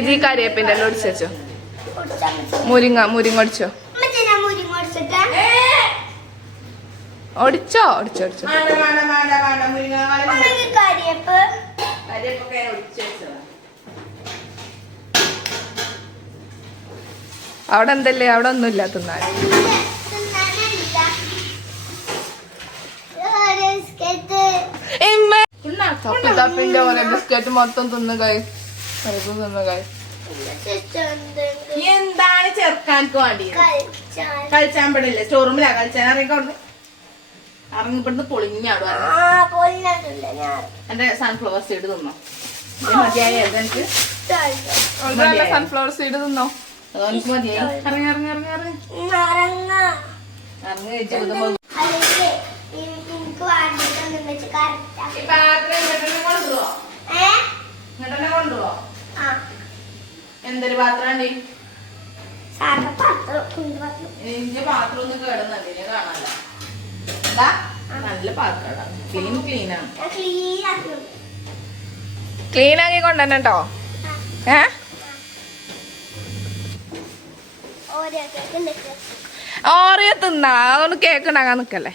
ഇത് ഈ കരിയേപ്പിന്റെ എല്ലാം ഒടിച്ചോ. മുരിങ്ങ ഒടിച്ചോ. ഒടിച്ചോ ഒടിച്ചോ ഒടിച്ചോ. അവിടെ എന്തല്ലേ? അവിടെ ഒന്നുമില്ല തിന്നാൻ. തപ്പിന്റെ ഓരോ ബിസ്ക്കറ്റ് മൊത്തം തിന്നുകായി തിന്നുകായി. എന്താണ് ചെറുക്കാനക്ക് വേണ്ടി? കളിച്ചാൻ പാടില്ല. സ്റ്റോറൂമിലാ കളിച്ചാൻ ഇറങ്ങിക്കൊണ്ട് ഇറങ്ങിപ്പെടുന്ന് പൊളിഞ്ഞാടും. എന്റെ സൺഫ്ലവർ സീഡ് തിന്നോ? മതിയായി എനിക്ക് സൺഫ്ലവർ സീഡ് തിന്നോ? അതെനിക്ക് മതിയായി. ഇറങ്ങി ഇറങ്ങി ഇറങ്ങി ഇറങ്ങി ഇറങ്ങി ജീവിതം കൊണ്ടുപോവോ? എന്തൊരു പാത്രം? എന്റെ പാത്രം ഒന്നും കേടുന്നല്ലേ കാണാനോ. നല്ല പാത്രം. ക്ലീനാണ്. ക്ലീൻ ആക്കി കൊണ്ടുവന്നോ? ഓറിയ തിന്നാ. അതൊന്ന് കേക്ക് ഉണ്ടാക്കാൻ നിക്കല്ലേ.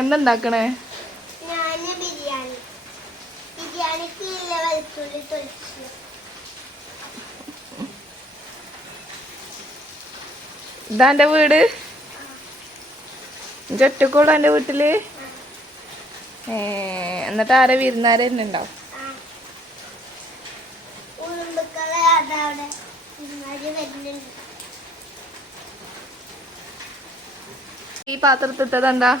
എന്തുണ്ടാക്കണേ? ഇതാ എന്റെ വീട്. ഒറ്റക്കോളൂ എന്റെ വീട്ടില്. എന്നിട്ട് ആരെ വിരുന്നാരെ തന്നെ ഉണ്ടാവും. ഈ പാത്രത്തിട്ടത് എന്താ?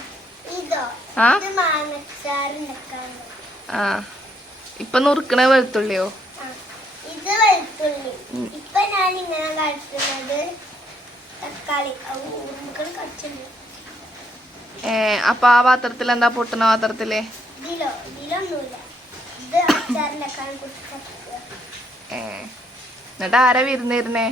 ഇപ്പൊ നുറുക്കണ വെളുത്തുള്ളിയോ? ഇത് വെളുത്തുള്ളി. ഇപ്പൊ ഞാൻ ഇങ്ങനെ കഴിക്കുന്നത് തക്കാളി. അപ്പൊ ആ പാത്രത്തിൽ എന്താ പൊട്ടുന്ന പാത്രത്തില്? എന്നിട്ട് ആരാ വിരുന്നിരുന്നേ?